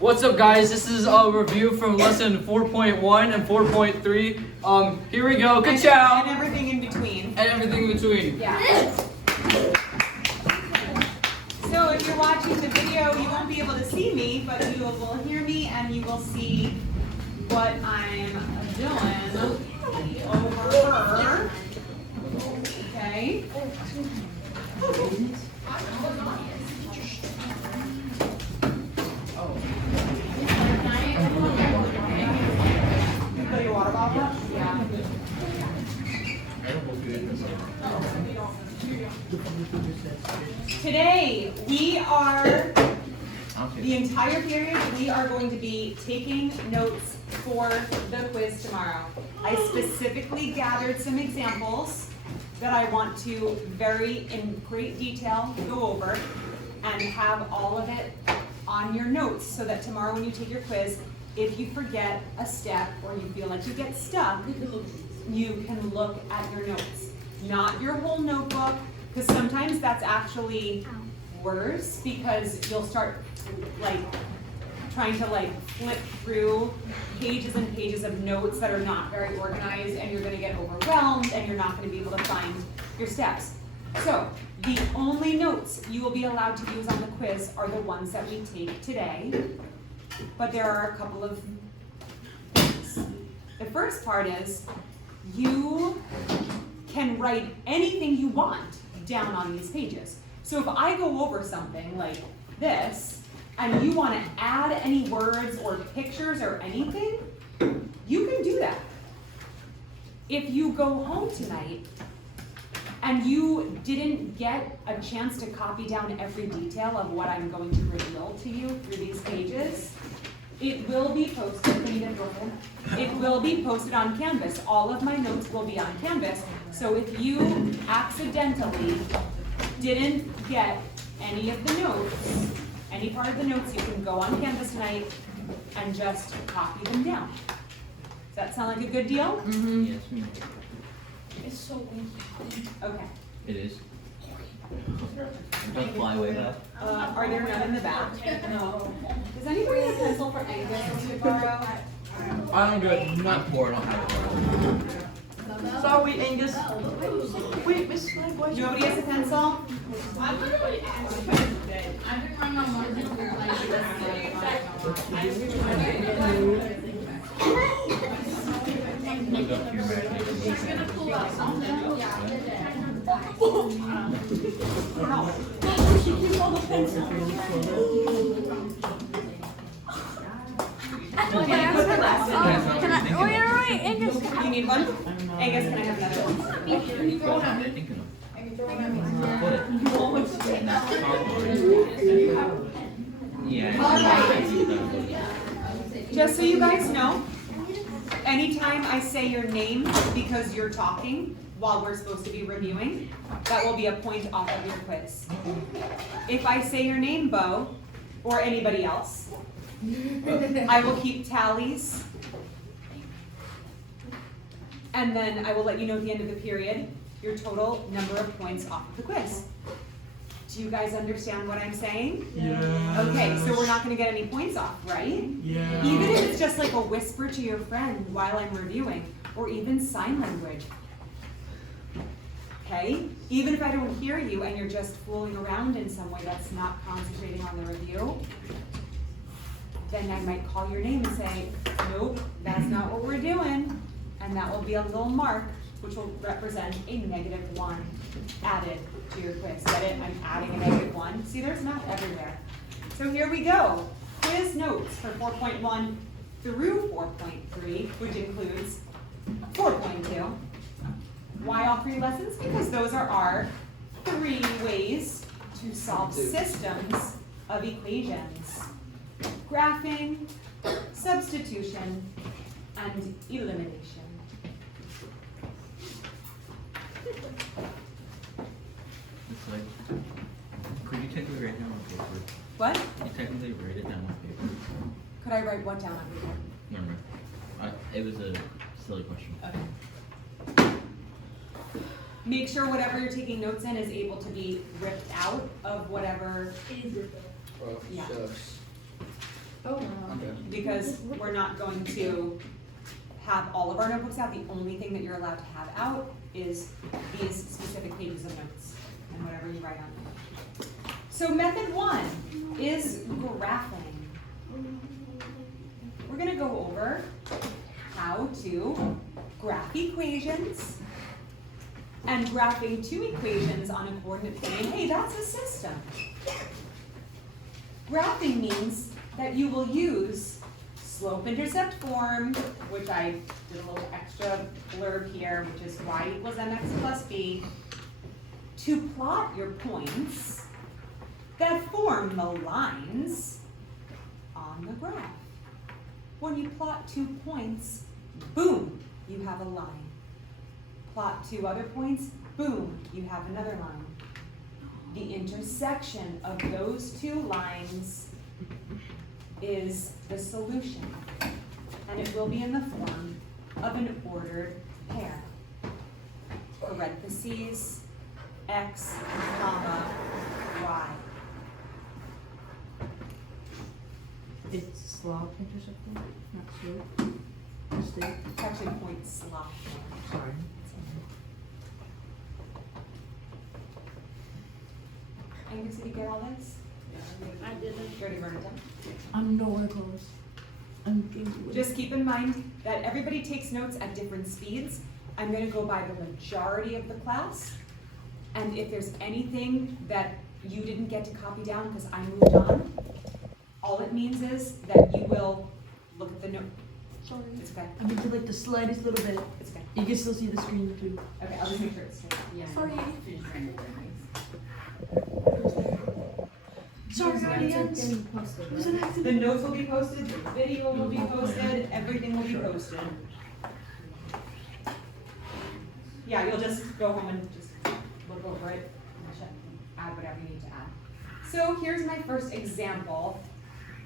What's up, guys? This is a review from lesson 4.1 and 4.3. Here we go. Good job. And everything in between. And everything in between. Yeah. So if you're watching the video, you won't be able to see me, but you will hear me and you will see what I'm doing over. Okay. Fill your water bottle up? Yeah. Today, the entire period, we are going to be taking notes for the quiz tomorrow. I specifically gathered some examples that I want to in great detail go over and have all of it on your notes so that tomorrow when you take your quiz, if you forget a step or you feel like you get stuck, you can look at your notes. Not your whole notebook, because sometimes that's actually worse because you'll start trying to flip through pages and pages of notes that are not very organized, and you're going to get overwhelmed and you're not going to be able to find your steps. So the only notes you will be allowed to use on the quiz are the ones that we take today, but there are a couple of things. The first part is you can write anything you want down on these pages. So if I go over something like this, and you want to add any words or pictures or anything, you can do that. If you go home tonight and you didn't get a chance to copy down every detail of what I'm going to reveal to you through these pages, it will be posted. It will be posted on Canvas. All of my notes will be on Canvas. So if you accidentally didn't get any of the notes, any part of the notes, you can go on Canvas tonight and just copy them down. Does that sound like a good deal? Mm-hmm. Yes, ma'am. It's so windy. Okay. It is. Don't fly away back. Are there none in the back? No. Does anybody have a pencil for Angus to borrow? I don't do it. Not poor, I don't have it. Sorry, Angus. Wait, Miss Flagway. Nobody has a pencil? I've been running on one She's gonna pull out something. No. She keeps all the pencils. Okay, put the glasses. Can I? Oh, you're right. Angus. You need one? Angus, can I have another one? Just so you guys know, anytime I say your name because you're talking while we're supposed to be reviewing, that will be a point off of your quiz. If I say your name, Bo, or anybody else, I will keep tallies, and then I will let you know at the end of the period your total number of points off of the quiz. Do you guys understand what I'm saying? Yeah. Okay, so we're not going to get any points off, right? Yeah. Even if it's just like a whisper to your friend while I'm reviewing, or even sign language. Okay? Even if I don't hear you and you're just fooling around in some way that's not concentrating on the review, then I might call your name and say, nope, that's not what we're doing. And that will be a little mark, which will represent a -1 added to your quiz. Get it? I'm adding a -1. See, there's math everywhere. So here we go. Quiz notes for 4.1 through 4.3, which includes 4.2. Why all 3 lessons? Because those are our 3 ways to solve systems of equations. Graphing, substitution, and elimination. It's like, could you technically write down on paper? What? You technically write it down on paper. Could I write what down on paper? No. It was a silly question. Okay. Make sure whatever you're taking notes in is able to be ripped out of whatever. It is ripped out. Yeah. Oh, because we're not going to have all of our notebooks out. The only thing that you're allowed to have out is these specific pages of notes and whatever you write on them. So method 1 is graphing. We're gonna go over how to graph equations, and graphing 2 equations on a coordinate plane. Hey, that's a system. Graphing means that you will use slope-intercept form, which I did a little extra blurb here, which is y equals mx plus b, to plot your points that form the lines on the graph. When you plot 2 points, boom, you have a line. Plot 2 other points, boom, you have another line. The intersection of those 2 lines is the solution, and it will be in the form of an ordered pair. Parentheses, x, comma, y. It's slope intercepting, not slope. Mistake. It's actually point slot. Sorry. Angus, did you get all this? I didn't. You already wrote it down? I'm nowhere close. I'm getting Just keep in mind that everybody takes notes at different speeds. I'm gonna go by the majority of the class. And if there's anything that you didn't get to copy down because I moved on, all it means is that you will look at the note. Sorry. It's okay. I'm into like the slightest little bit. It's okay. You can still see the screen too. Okay, I'll just make sure it's straight. Yeah. Sorry. Sorry, audience. It was an The accident. notes will be posted, the video will be posted, everything will be posted. Yeah, you'll just go home and just look over it and check, add whatever you need to add. So here's my first example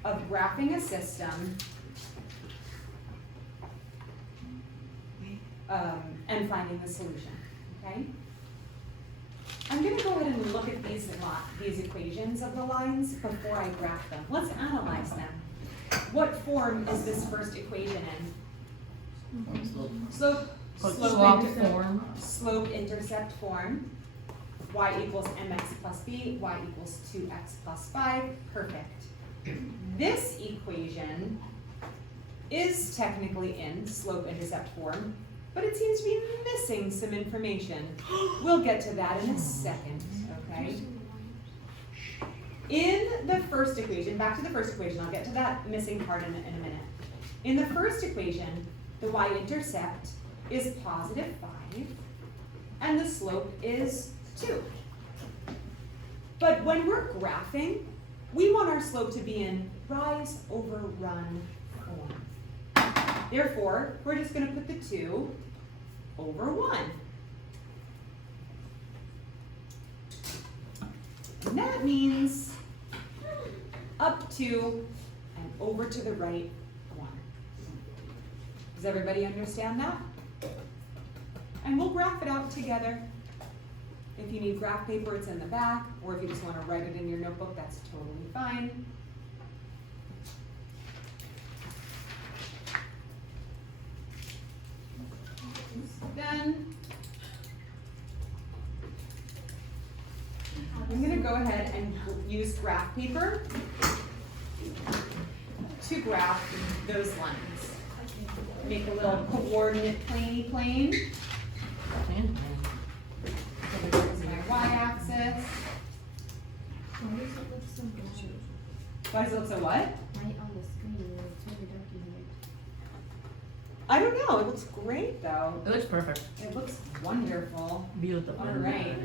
of graphing a system and finding the solution, okay? I'm gonna go ahead and look at these equations of the lines before I graph them. Let's analyze them. What form is this first equation in? Slope intercept form. Y equals mx plus b, y equals 2x plus 5, perfect. This equation is technically in slope intercept form, but it seems to be missing some information. We'll get to that in a second, okay? In the first equation, back to the first equation, I'll get to that missing part in a minute. In the first equation, the y-intercept is positive 5, and the slope is 2. But when we're graphing, we want our slope to be in rise over run form. Therefore, we're just going to put the 2 over 1. And that means up 2 and over to the right 1. Does everybody understand that? And we'll graph it out together. If you need graph paper, it's in the back, or if you just want to write it in your notebook, that's totally fine. Then I'm going to go ahead and use graph paper to graph those lines. Make a little coordinate plane. Here's my y-axis. Why does it look so what? Right on the screen, it's really dark in here. I don't know. It looks great though. It looks perfect. It looks wonderful. Beautiful. All right.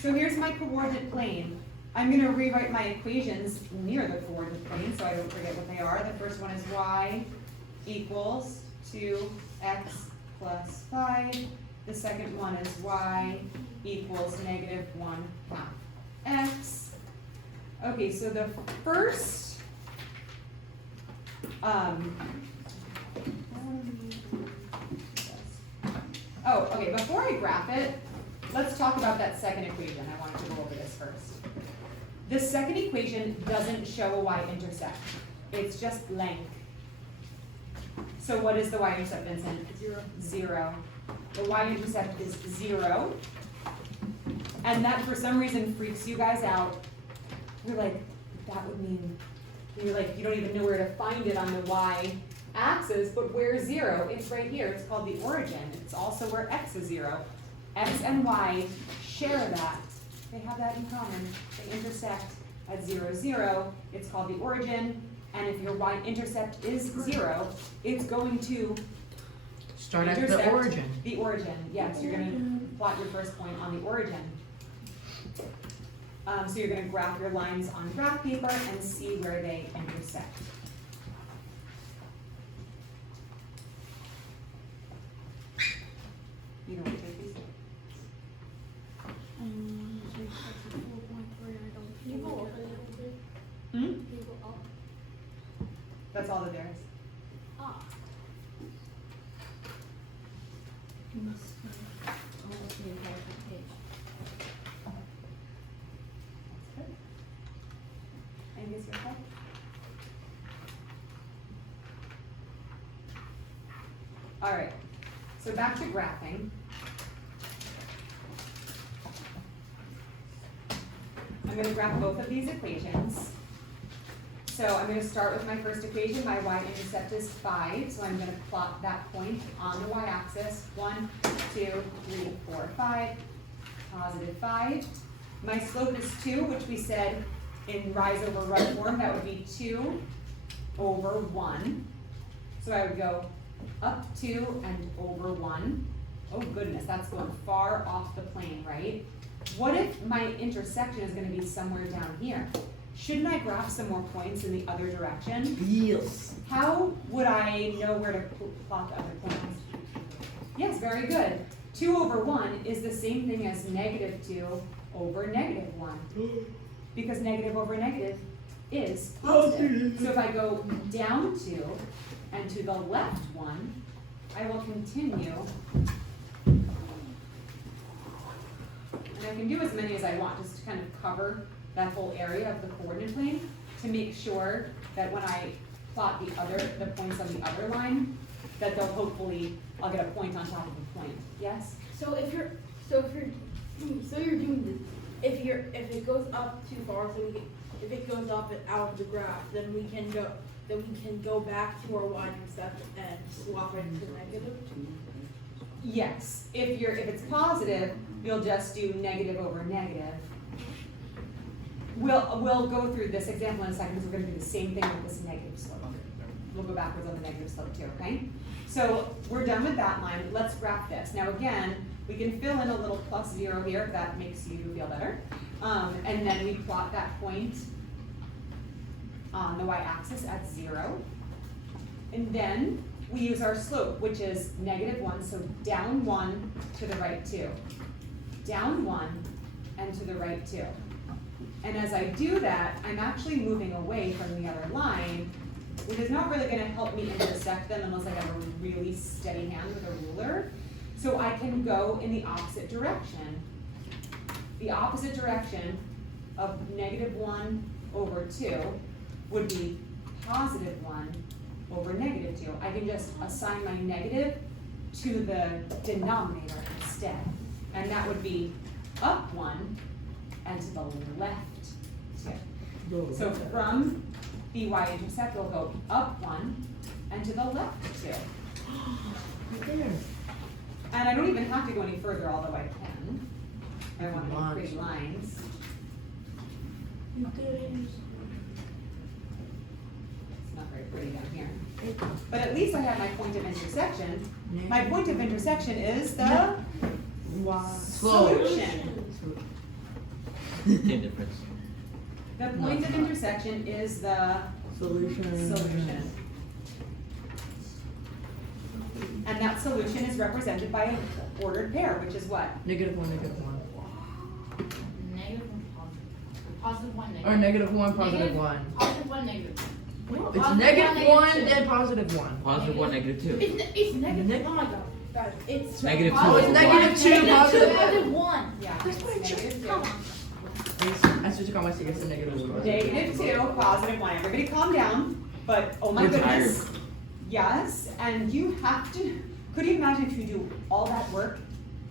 So here's my coordinate plane. I'm going to rewrite my equations near the coordinate plane so I don't forget what they are. The first one is y equals 2x plus 5. The second one is y equals negative 1/2 x. Okay, so the first, okay, before I graph it, let's talk about that second equation. I wanted to go over this first. The second equation doesn't show a y-intercept. It's just length. So what is the y-intercept, Vincent? 0. 0. The y-intercept is 0. And that for some reason freaks you guys out. You're like, that would mean, you're like, you don't even know where to find it on the y-axis, but where's 0? It's right here. It's called the origin. It's also where x is 0. X and y share that. They have that in common. They intersect at 0, 0. It's called the origin. And if your y-intercept is 0, it's going to Start at the intersect origin. the origin. Yes, you're going to plot your first point on the origin. So you're going to graph your lines on graph paper and see where they intersect. You know what to take these? Hmm? That's all that there is. And guess your head? All right, so back to graphing. I'm going to graph both of these equations. So I'm going to start with my first equation. My y-intercept is 5, so I'm going to plot that point on the y-axis. 1, 2, 3, 4, 5, positive 5. My slope is 2, which we said in rise over run form, that would be 2 over 1. So I would go up 2 and over 1. Oh goodness, that's going far off the plane, right? What if my intersection is going to be somewhere down here? Shouldn't I graph some more points in the other direction? Yes. How would I know where to plot the other points? Yes, very good. 2 over 1 is the same thing as negative 2 over negative 1. Because negative over negative is positive. So if I go down 2 and to the left 1, I will continue. And I can do as many as I want, just to kind of cover that whole area of the coordinate plane to make sure that when I plot the points on the other line, that they'll hopefully, I'll get a point on top of a point. Yes? So if you're doing this, if it goes up too far, if it goes up and out of the graph, then we can go back to our y-intercept and swap it to negative. Yes. If it's positive, you'll just do negative over negative. We'll go through this example in a second because we're going to do the same thing with this negative slope. We'll go backwards on the negative slope too, okay? So we're done with that line. Let's graph this. Now again, we can fill in a little plus 0 here if that makes you feel better. And then we plot that point on the y-axis at 0. And then we use our slope, which is negative 1, so down 1 to the right 2. Down 1 and to the right 2. And as I do that, I'm actually moving away from the other line, which is not really going to help me intersect them unless I have a really steady hand with a ruler. So I can go in the opposite direction. The opposite direction of negative 1 over 2 would be positive 1 over negative 2. I can just assign my negative to the denominator instead. And that would be up 1 and to the left 2. So from the y-intercept, we'll go up 1 and to the left 2. And I don't even have to go any further, although I can. I want to make pretty lines. It's not very pretty down here. But at least I have my point of intersection. My point of intersection is the solution. Same difference. The point of intersection is the solution. And that solution is represented by an ordered pair, which is what? Negative 1, negative 1. Negative 1, positive 1, negative. Or negative 1, positive 1. Positive 1, negative. It's negative 1, then positive 1. Positive 1, negative 2. It's negative. Oh my god. Guys, it's Negative 2. Oh, it's negative 2, positive 1. Positive 1. Yeah, it's negative 2. Come on. I switch to my it's a negative 1. Negative 2, positive 1. Everybody calm down. But, oh my We're goodness. tired. Yes, and you have to, could you imagine if you do all that work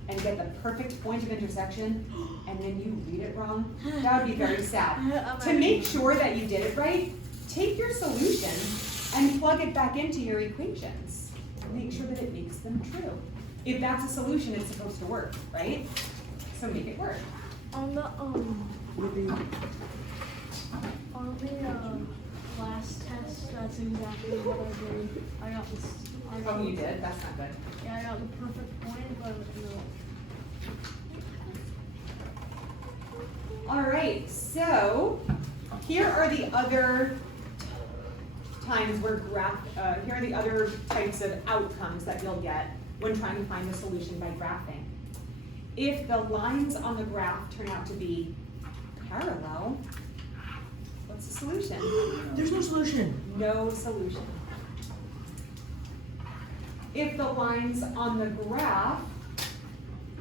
and get the perfect point of intersection and then you read it wrong? That would be very sad. To make sure that you did it right, take your solution and plug it back into your equations. Make sure that it makes them true. If that's a solution, it's supposed to work, right? So make it work. On the last test, that's exactly what I did. I got this. Oh, you did? That's not good. Yeah, I got the perfect point, but no. All right, so here are the other times where here are the other types of outcomes that you'll get when trying to find the solution by graphing. If the lines on the graph turn out to be parallel, what's the solution? There's no solution. No solution. If the lines on the graph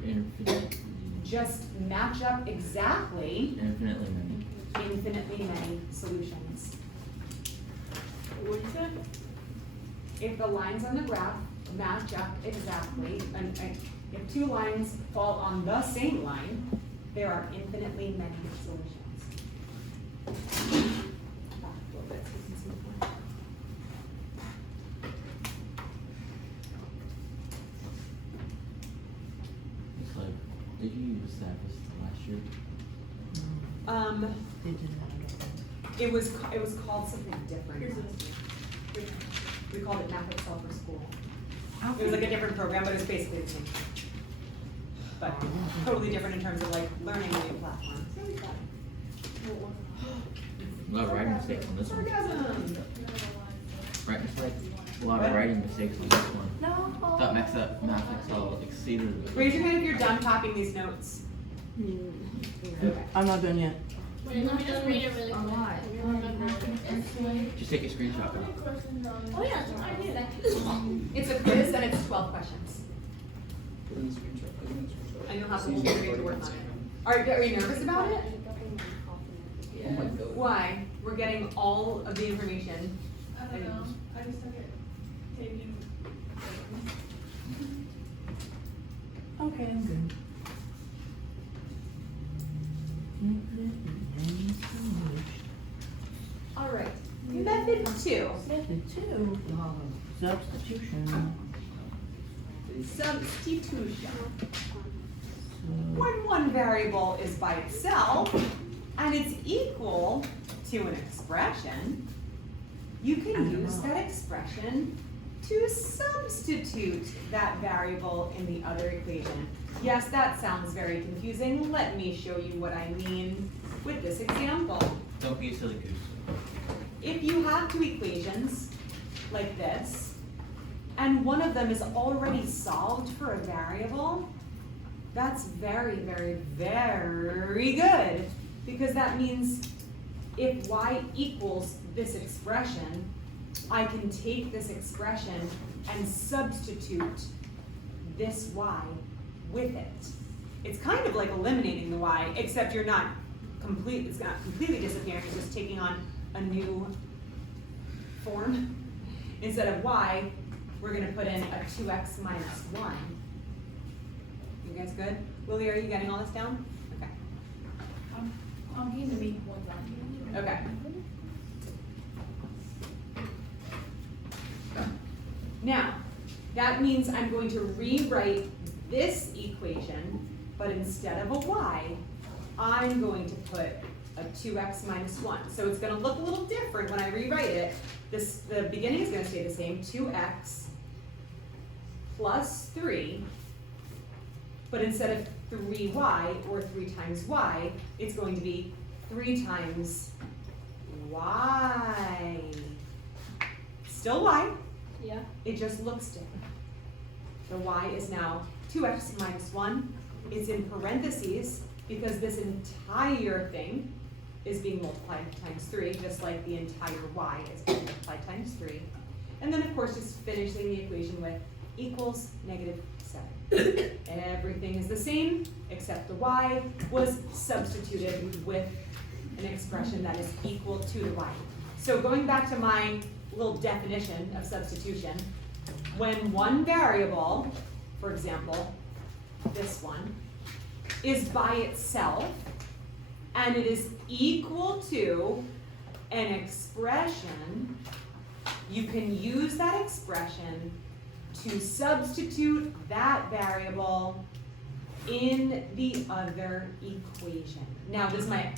Infinitely. just match up exactly, Infinitely many. infinitely many solutions. What you said? If the lines on the graph match up exactly, and if two lines fall on the same line, there are infinitely many solutions. Back a little bit so you can see the point. It's like, did you use that last year? They did not. It was called something different. Here's last year. We called it Math Excel for School. It was like a different program, but it's basically the same thing. But totally different in terms of like learning a new platform. It's really fun. A lot of writing mistakes on this one. Sarcasm. Right, it's like a lot of writing mistakes on this one. No. Thought Math Excel exceeded it. Raise your hand if you're done copying these notes. Okay. I'm not done yet. Wait, let me just read it really quick. Why? Just take a screenshot. Oh yeah, I knew that. It's a quiz and it's 12 questions. And you'll have the whole period to work on it. Are you nervous about it? Why? We're getting all of the information. I don't know. I just took it taking. Okay, I'm good. All right. Method 2. Method 2. Substitution. Substitution. So, When one variable is by itself and it's equal to an expression, you can use that expression to substitute that variable in the other equation. Yes, that sounds very confusing. Let me show you what I mean with this example. Don't be a silly goose. If you have two equations like this, and one of them is already solved for a variable, that's very, very, very good. Because that means if y equals this expression, I can take this expression and substitute this y with it. It's kind of like eliminating the y, except it's not completely disappearing, it's just taking on a new form. Instead of y, we're gonna put in a 2x minus 1. You guys good? Willie, are you getting all this down? Okay. I'm getting the main points on. Okay. Now, that means I'm going to rewrite this equation, but instead of a y, I'm going to put a 2x minus 1. So it's gonna look a little different when I rewrite it. The beginning is gonna stay the same, 2x plus 3, but instead of 3y or 3 times y, it's going to be 3 times y. Still y, Yeah. it just looks different. The y is now 2x minus 1. It's in parentheses because this entire thing is being multiplied times 3, just like the entire y is being multiplied times 3. And then, of course, just finishing the equation with equals negative 7. Everything is the same, except the y was substituted with an expression that is equal to the y. So going back to my little definition of substitution. When one variable, for example, this one, is by itself, and it is equal to an expression, you can use that expression to substitute that variable in the other equation. Now, does my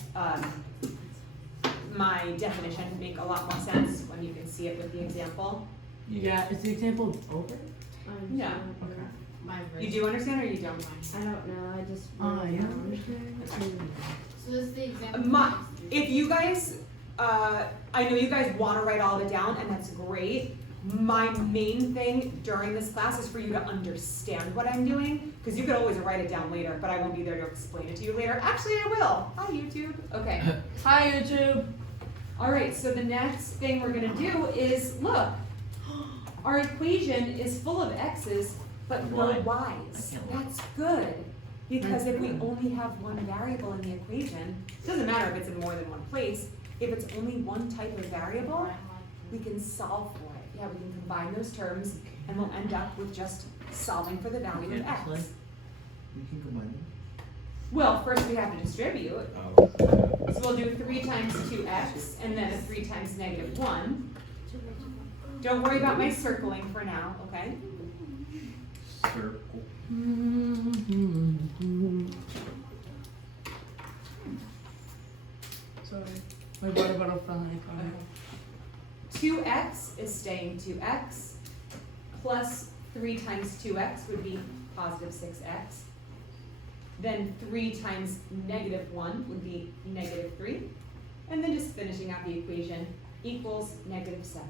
definition make a lot more sense when you can see it with the example? Yeah, is the example over? No. Okay. You do understand or you don't? I don't know, I just. I understand. So this is the example. If you guys, I know you guys want to write all of it down, and that's great. My main thing during this class is for you to understand what I'm doing, because you could always write it down later, but I won't be there to explain it to you later. Actually, I will. Hi, YouTube. Okay. Hi, YouTube. All right, so the next thing we're gonna do is, look, our equation is full of x's, but no Why? y's. I can't look. That's good, because if we That's good. only have one variable in the equation, it doesn't matter if it's in more than one place, if it's only one type of variable, we can solve for it. Yeah, we can combine those terms, and we'll end up with just solving for the value of Yeah, x. it's like- We can combine them. Well, first we have to distribute, Oh. so we'll do 3 times 2x, and then a 3 times negative 1. Don't worry about my circling for now, okay? Circle. Sorry. My water bottle fell in my car. 2x is staying 2x, plus 3 times 2x would be positive 6x. Then 3 times negative 1 would be negative 3. And then just finishing out the equation equals negative 7.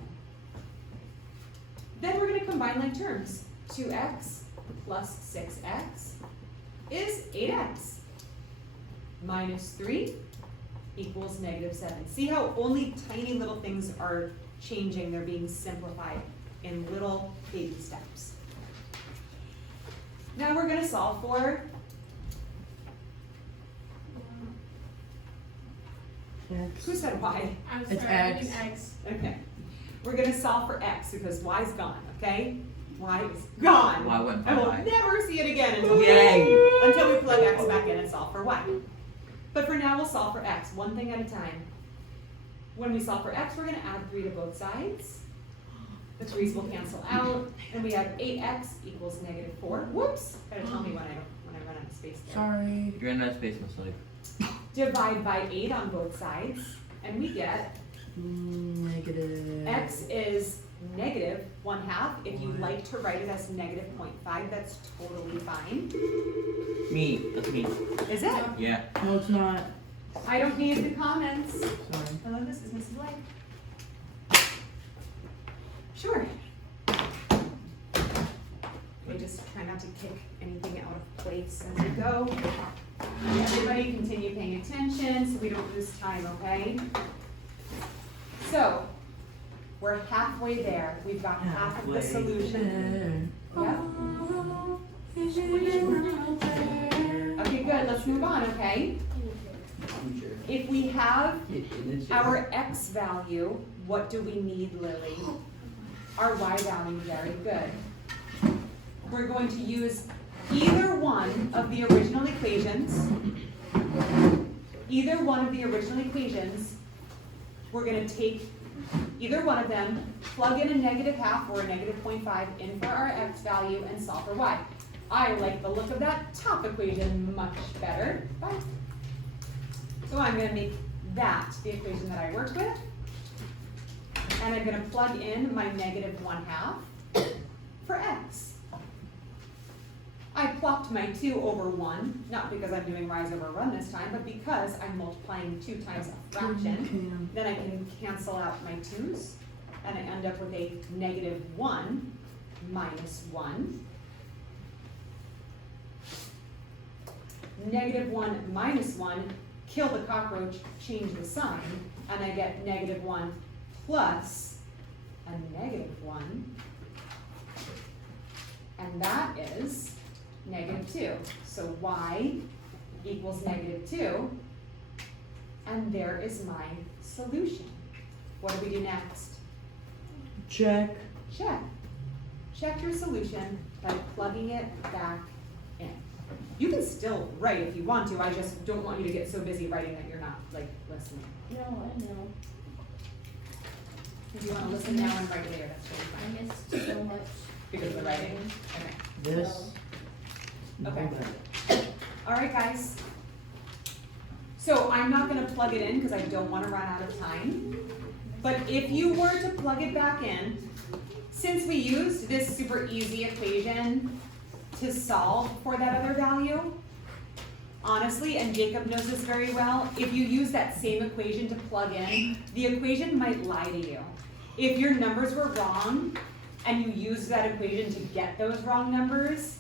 Then we're going to combine like terms. 2x plus 6x is 8x. Minus 3 equals negative 7. See how only tiny little things are changing, they're being simplified in little baby steps. Now we're going to solve for who said y? I'm It's sorry, I X. mean X. Okay. We're going to solve for x because y's gone, okay? Y is gone. Y went I will by. never see it again until Yay! until we plug x back in and solve for y. But for now, we'll solve for x, one thing at a time. When we solve for x, we're going to add 3 to both sides. The 3's will cancel out, and we have 8x equals negative 4. Whoops! Gotta tell me when I run out of space there. Sorry. You're in that space, Miss Lake. Divide by 8 on both sides, and we get Negative. x is negative 1/2. If you like to write it as negative 0.5, that's totally fine. Me. That's me. Is it? Yeah. No, it's not. I don't need the comments. Sorry. Hello, this is Mrs. Blake. Sure. Okay, just try not to kick anything out of place as we go. Everybody continue paying attention so we don't lose time, okay? So, we're halfway there. We've got half of the Halfway solution. there. Yep. Okay, good. Let's move on, okay? If we have our x value, what do we need, Lily? Our y value, very good. We're going to use either one of the original equations. Either one of the original equations, we're going to take either one of them, plug in a negative 1/2 or a negative 0.5 in for our x value and solve for y. I like the look of that top equation much better. Bye. So I'm going to make that the equation that I worked with. And I'm going to plug in my negative 1/2 for x. I plopped my 2 over 1, not because I'm doing rise over run this time, but because I'm multiplying 2 times a fraction. Then I can cancel out my 2's, and I end up with a negative 1 minus 1. Negative 1 minus 1, kill the cockroach, change the sign, and I get negative 1 plus a negative 1, and that is negative 2. So y equals negative 2, and there is my solution. What do we do next? Check. Check. Check your solution by plugging it back in. You can still write if you want to, I just don't want you to get so busy writing that you're not, like, listening. No, I know. If you wanna listen now and write later, that's I totally fine. missed so much. Because of the writing? Okay. This. Okay. Hold that. Alright, guys. So I'm not gonna plug it in because I don't wanna run out of time. But if you were to plug it back in, since we used this super easy equation to solve for that other value, honestly, and Jacob knows this very well, if you use that same equation to plug in, the equation might lie to you. If your numbers were wrong and you used that equation to get those wrong numbers,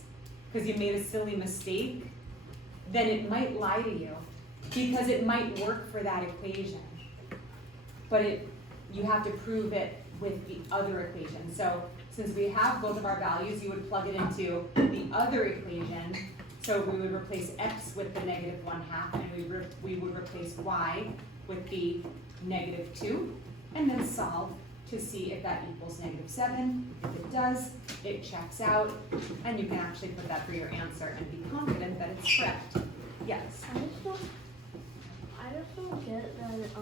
because you made a silly mistake, then it might lie to you, because it might work for that equation. But you have to prove it with the other equation. So since we have both of our values, you would plug it into the other equation. So we would replace x with the -1/2, and we would replace y with the -2, and then solve to see if that equals -7. If it does, it checks out, and you can actually put that for your answer and be confident that it's correct. Yes? I just don't get that it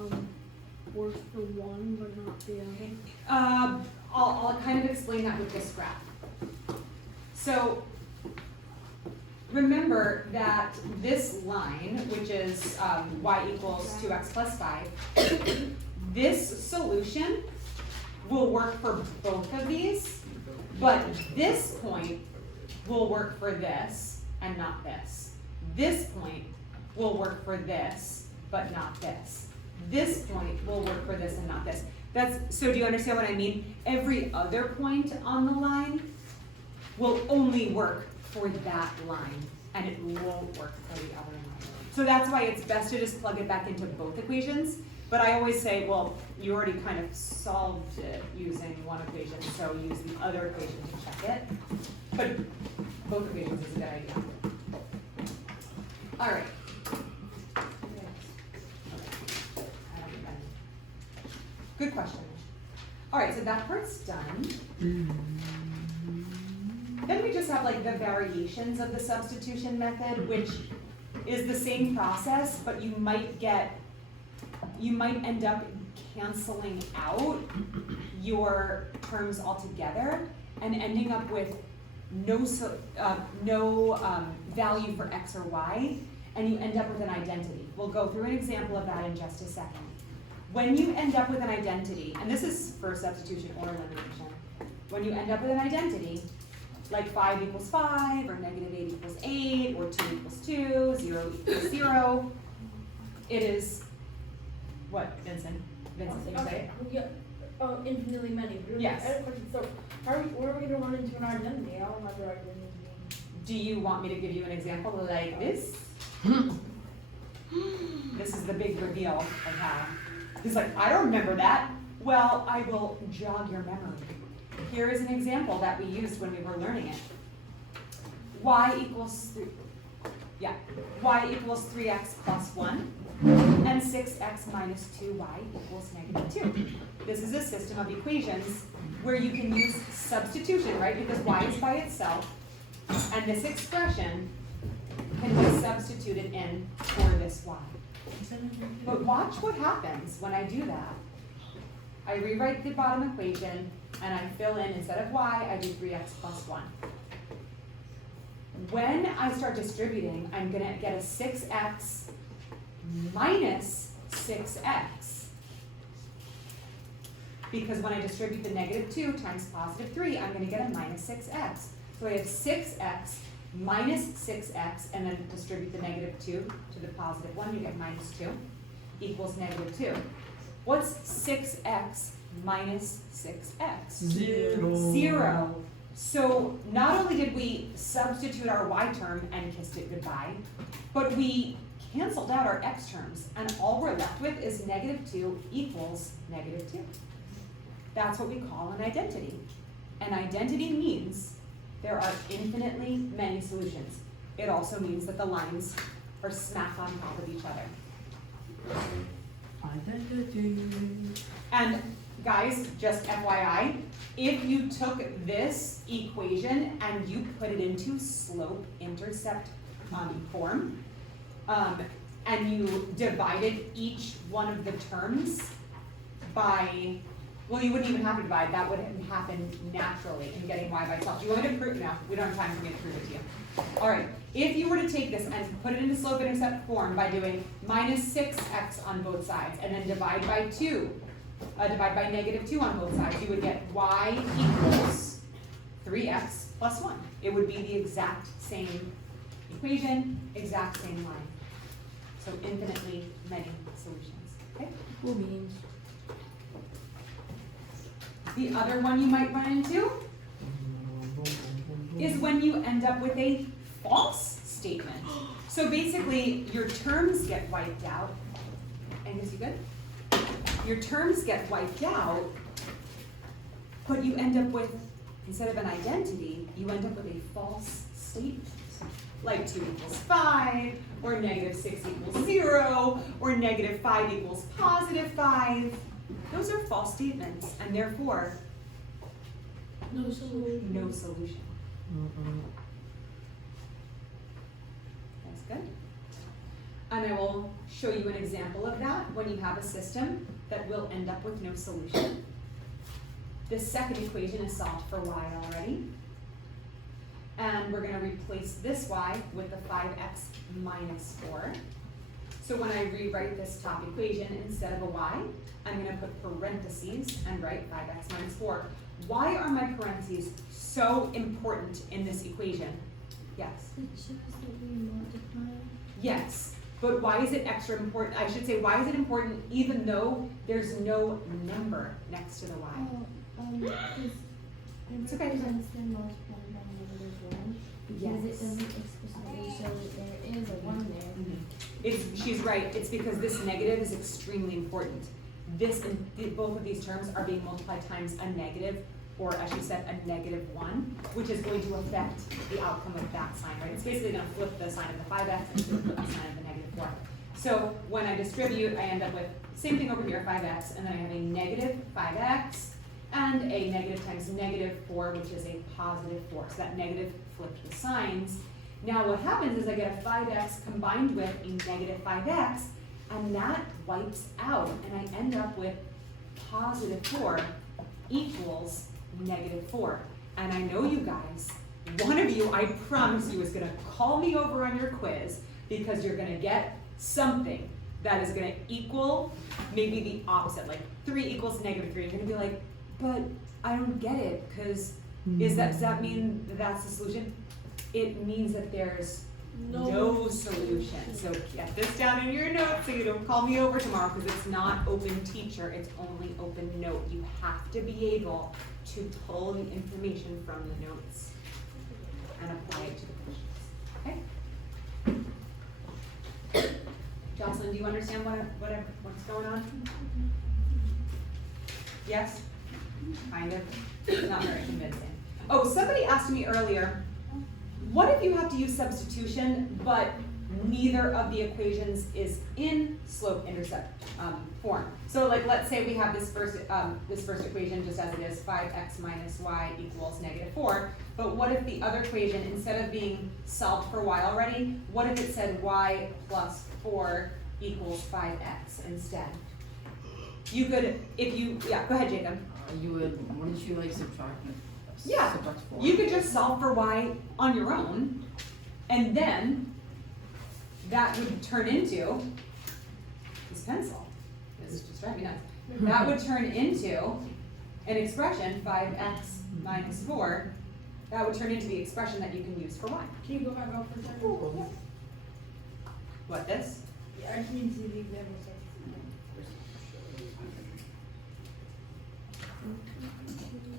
works for one but not the other. I'll kind of explain that with this graph. So remember that this line, which is y equals 2x plus 5, this solution will work for both of these, but this point will work for this and not this. This point will work for this, but not this. This point will work for this and not this. So do you understand what I mean? Every other point on the line will only work for that line, and it won't work for the other line. So that's why it's best to just plug it back into both equations. But I always say, well, you already kind of solved it using one equation, so use the other equation to check it. But both equations is a good idea. All right. Good question. All right, so that part's done. Then we just have like the variations of the substitution method, which is the same process, but you might end up canceling out your terms altogether and ending up with no value for x or y, and you end up with an identity. We'll go through an example of that in just a second. When you end up with an identity, and this is for substitution or elimination, when you end up with an identity, like 5 equals 5, or -8 equals 8, or 2 equals 2, 0 equals 0, it is, what, Vincent? Vincent, you say? Yeah, infinitely many. Yes. I have a question. So, where are we going to run into an identity? I don't know what our identity means. Do you want me to give you an example like this? This is the big reveal I have. He's like, I don't remember that. Well, I will jog your memory. Here is an example that we used when we were learning it. Y equals 3x plus 1, and 6x minus 2y equals -2. This is a system of equations where you can use substitution, right? Because y is by itself, and this expression can be substituted in for this y. But watch what happens when I do that. I rewrite the bottom equation, and I fill in, instead of y, I do 3x plus 1. When I start distributing, I'm going to get a 6x minus 6x. Because when I distribute the -2 times +3, I'm going to get a minus 6x. So I have 6x minus 6x, and then distribute the -2 to the +1, you get -2, equals -2. What's 6x minus 6x? 0. 0. So not only did we substitute our y term and kissed it goodbye, but we canceled out our x terms, and all we're left with is -2 equals -2. That's what we call an identity. An identity means there are infinitely many solutions. It also means that the lines are smack on top of each other. Identity. And guys, just FYI, if you took this equation and you put it into slope-intercept form, and you divided each one of the terms by, well, you wouldn't even have to divide, that would happen naturally in getting y by itself. Do you want me to prove? No, we don't have time for me to prove it to you. All right, if you were to take this and put it into slope-intercept form by doing minus 6x on both sides, and then divide by 2, divide by negative 2 on both sides, you would get y equals 3x plus 1. It would be the exact same equation, exact same line. So infinitely many solutions, okay? Cool beans. The other one you might run into is when you end up with a false statement. So basically, your terms get wiped out. Angus, you good? Your terms get wiped out, but you end up with, instead of an identity, you end up with a false statement. Like 2 equals 5, or negative 6 equals 0, or negative 5 equals positive 5. Those are false statements, and therefore, No solution. no solution. That's good. And I will show you an example of that when you have a system that will end up with no solution. The second equation is solved for y already. And we're gonna replace this y with the 5x minus 4. So when I rewrite this top equation, instead of a y, I'm gonna put parentheses and write 5x minus 4. Why are my parentheses so important in this equation? Yes? It shows that we multiply. Yes, but why is it extra important? I should say, why is it important even though there's no number next to the y? It's okay. represents the multiplied by -1 because it Yes. doesn't explicitly show that there is a 1 there. She's right, it's because this negative is extremely important. This and both of these terms are being multiplied times a negative, or as she said, a -1, which is going to affect the outcome of that sign, right? It's basically gonna flip the sign of the 5x and it's gonna flip the sign of the -4. So when I distribute, I end up with, same thing over here, 5x, and then I have a negative 5x, and a negative times -4, which is a positive 4. So that negative flipped the signs. Now what happens is I get a 5x combined with a negative 5x, and that wipes out, and I end up with positive 4 equals -4. And I know you guys, one of you, I promise you, is gonna call me over on your quiz because you're gonna get something that is gonna equal maybe the opposite, like 3 equals -3. You're gonna be like, but I don't get it, because does that mean that that's the solution? It means that there's no solution. So get this down in your notes so you don't call me over tomorrow, because it's not open teacher, it's only open note. You have to be able to pull the information from the notes and apply it to the questions, okay? Jocelyn, do you understand what's going on? Yes? Kind of, not very convincing. Oh, somebody asked me earlier, what if you have to use substitution, but neither of the equations is in slope-intercept form? So like, let's say we have this first equation just as it is, 5x minus y equals -4, but what if the other equation, instead of being solved for y already, what if it said y plus 4 equals 5x instead? You could, yeah, go ahead, Jacob. Wouldn't you like subtract? Yeah, Subtract 4? you could just solve for y on your own, and then that would turn into, this pencil, this is just driving me nuts. That would turn into an expression, 5x minus 4, that would turn into the expression that you can use for y. Can you go back up for a second? What, this? Yeah, I just need to see the example.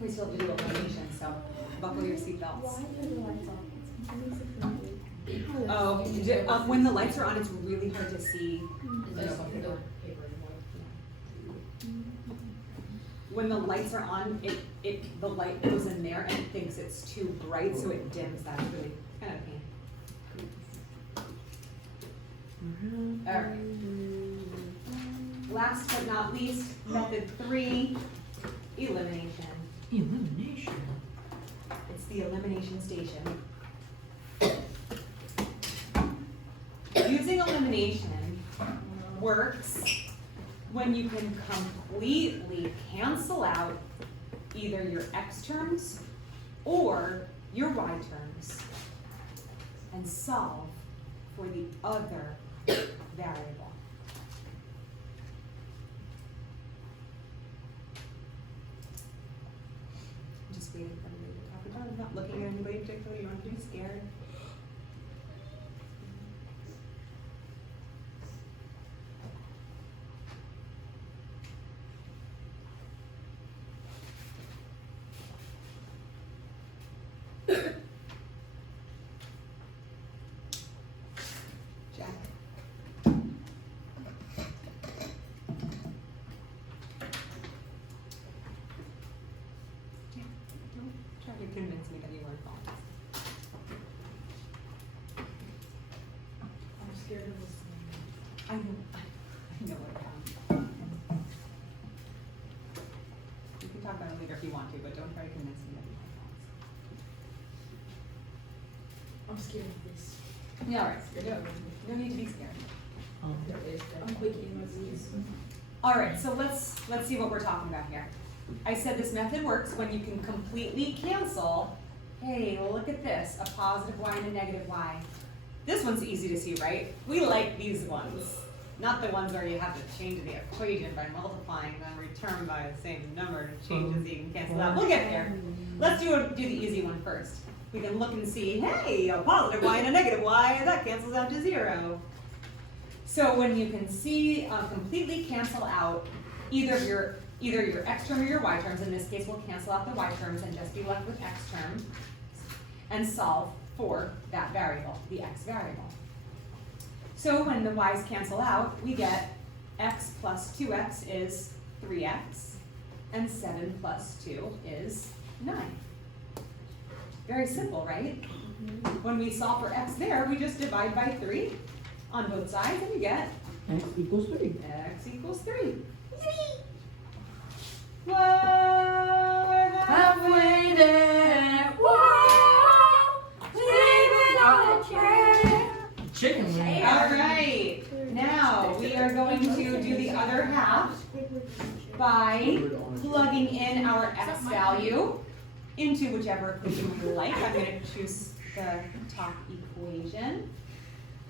We still have to do elimination, so buckle your seatbelts. Why are the lights off? It makes it funny. Oh, when the lights are on, it's really hard to see. When the lights are on, the light goes in there and it thinks it's too bright, so it dims that. It's really kind of a pain. Alright. Last but not least, method 3. elimination. Elimination. It's the elimination station. Using elimination works when you can completely cancel out either your x terms or your y terms and solve for the other variable. I'm just waiting for everybody to talk about it. I'm not looking at anybody particularly. You don't have to be scared. Jack. Don't try to convince me that you weren't false. I'm scared of this. I know it. You can talk about it later if you want to, but don't try to convince me that you weren't false. I'm scared of this. Yeah, all right. You don't need to be scared. I'm quaking with these. All right, so let's see what we're talking about here. I said this method works when you can completely cancel. Hey, look at this, a positive y and a negative y. This one's easy to see, right? We like these ones, not the ones where you have to change the equation by multiplying every term by the same number to change it so you can cancel out. We'll get there. Let's do the easy one first. We can look and see, hey, a positive y and a negative y, that cancels out to 0. So when you can see completely cancel out either your x term or your y terms, in this case we'll cancel out the y terms and just be left with x term, and solve for that variable, the x variable. So when the y's cancel out, we get x plus 2x is 3x, and 7 plus 2 is 9. Very simple, right? When we solve for x there, we just divide by 3 on both sides, and we get X equals 3. x equals 3. Whoa, we're halfway there. Whoa, leave it on a chair. Chicken wing. All right, now we are going to do the other half by plugging in our x value into whichever equation we like. I'm going to choose the top equation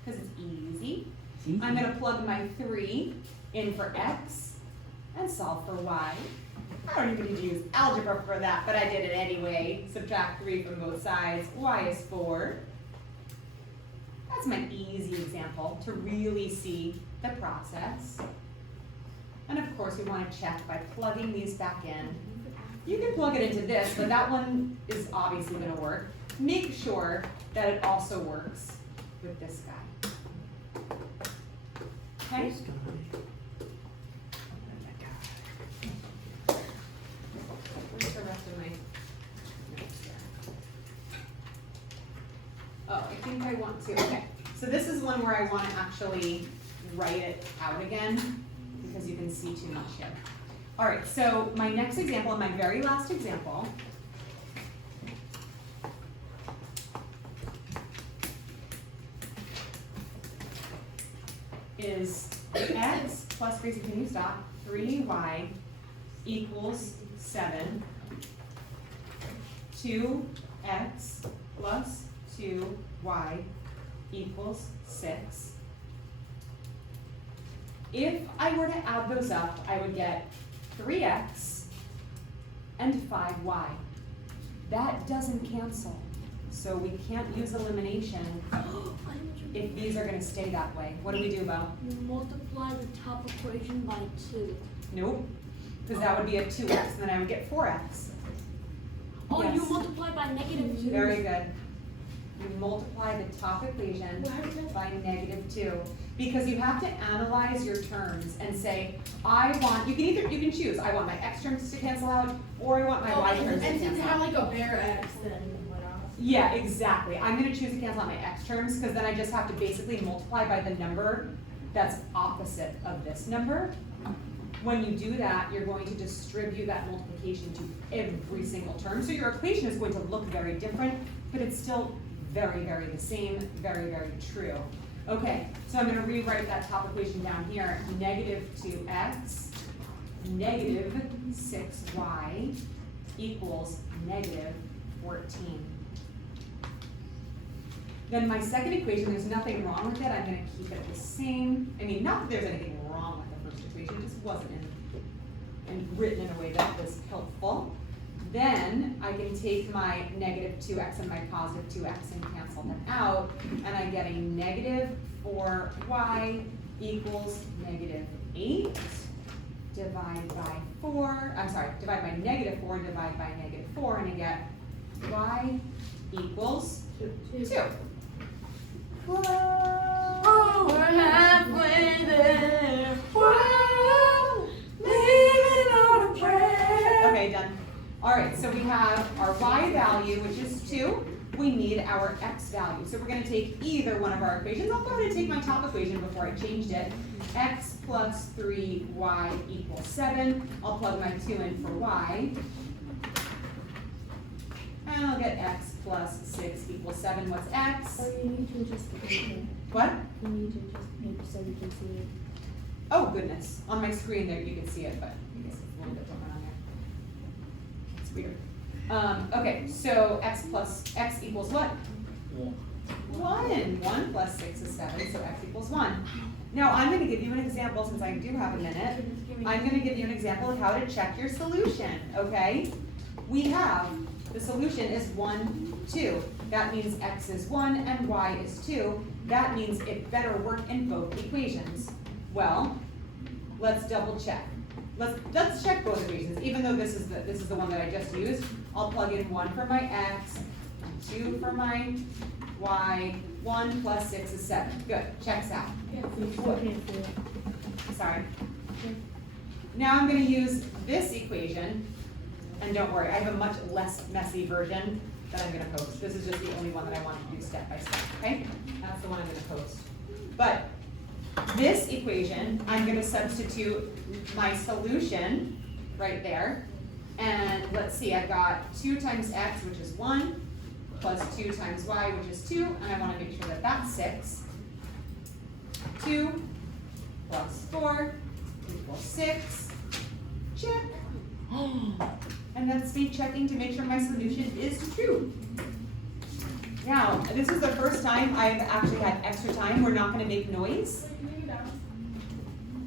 because it's easy. I'm going to plug my 3 in for x and solve for y. I don't even need to use algebra for that, but I did it anyway. Subtract 3 from both sides. Y is 4. That's my easy example to really see the process. And of course, we want to check by plugging these back in. You can plug it into this, but that one is obviously going to work. Make sure that it also works with this guy. Okay? Where's the rest of my notes there? Oh, I think I want to, okay. So this is one where I want to actually write it out again because you can see too much here. All right, so my next example, and my very last example, is x plus, Gracie, can you stop? 3y equals 7. 2x plus 2y equals 6. If I were to add those up, I would get 3x and 5y. That doesn't cancel, so we can't use elimination if these are going to stay that way. What do we do, Bo? You multiply the top equation by 2. Nope, because that would be a 2x, and then I would get 4x. Oh, Yes. you multiply by negative 2. Very good. You multiply the top equation by -2. Because you have to analyze your terms and say, you can choose, I want my x terms to cancel out, or I want my y terms to And since you cancel have out. like a bare x, then what else? Yeah, exactly. I'm gonna choose to cancel out my x terms, because then I just have to basically multiply by the number that's opposite of this number. When you do that, you're going to distribute that multiplication to every single term. So your equation is going to look very different, but it's still very, very the same, very, very true. Okay, so I'm going to rewrite that top equation down here. Negative 2x, negative 6y equals negative 14. Then my second equation, there's nothing wrong with it. I'm going to keep it the same. I mean, not that there's anything wrong with the first equation, it just wasn't written in a way that was helpful. Then I can take my negative 2x and my positive 2x and cancel them out, and I get a negative 4y equals negative 8. Divide by 4, divide by negative 4, divide by negative 4, and I get y equals 2. Oh, we're halfway there. Whoa, living on a prayer. Okay, done. All right, so we have our y value, which is 2. We need our x value. So we're going to take either one of our equations. I'll go ahead and take my top equation before I changed it. X plus 3y equals 7. I'll plug my 2 in for y. And I'll get x plus 6 equals 7. What's x? Oh, you need to adjust the paper. What? You need to adjust the paper so we can see it. Oh, goodness. On my screen there, you can see it, but I guess it's a little bit different on there. It's weird. Okay, so x equals what? 1. 1 plus 6 is 7, so x equals 1. Now, I'm going to give you an example since I do have a minute. I'm going to give you an example of how to check your solution, okay? We have, the solution is 1, 2. That means x is 1 and y is 2. That means it better work in both equations. Well, let's double check. Let's check both equations. Even though this is the one that I just used, I'll plug in 1 for my x, 2 for my y. 1 plus 6 is 7. Good. Checks out. Sorry. Now I'm going to use this equation, and don't worry, I have a much less messy version that I'm going to post. This is just the only one that I want to do step by step. Okay? That's the one I'm going to post. But this equation, I'm going to substitute my solution right there. And let's see, I've got 2 times x, which is 1, plus 2 times y, which is 2, and I want to make sure that that's 6. 2 plus 4 equals 6. Check. And that's me checking to make sure my solution is true. Now, this is the first time I've actually had extra time. We're not going to make noise.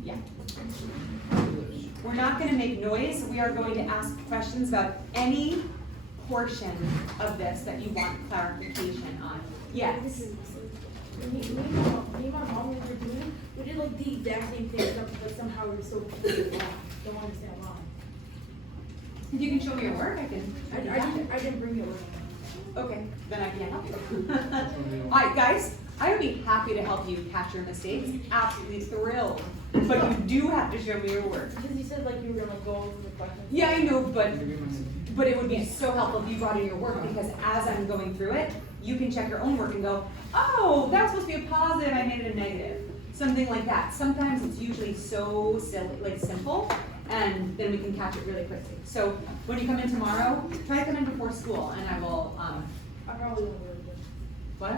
Yeah. We're not going to make noise. We are going to ask questions about any portion of this that you want clarification on. Yes. Me and my mom, we were doing, we did like the exact same thing, but somehow we were so completely wrong. Don't understand why. If you can show me your work, I can. I didn't bring it with me. Okay, then I can't help you. All right, guys, I would be happy to help you catch your mistakes. Absolutely thrilled. But you do have to show me your work. Because you said like you were gonna go over the questions. Yeah, I know, but it would be so helpful if you brought in your work, because as I'm going through it, you can check your own work and go, oh, that was supposed to be a positive, I made it a negative. Something like that. Sometimes it's usually so silly, like simple, and then we can catch it really quickly. So when you come in tomorrow, try to come in before school, and I will, I probably won't be able to. what?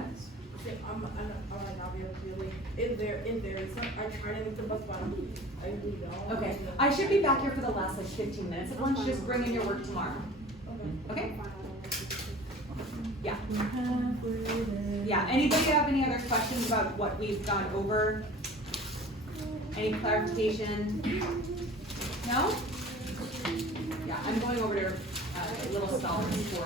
I might not be able to. Like, it varies. I try to make the bus, but I usually don't. Okay, I should be back here for the last like 15 minutes of lunch. Just bring in your work tomorrow. Okay? Yeah. Yeah, anybody have any other questions about what we've gone over? Any clarification? No? Yeah, I'm going over to Little Stallings for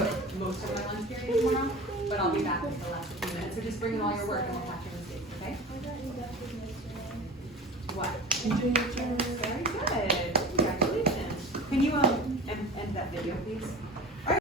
like most of my lunch period tomorrow, but I'll be back in the last few minutes. So just bring in all your work and we'll catch your mistakes, okay? What? Very good. Congratulations. Can you end that video, please?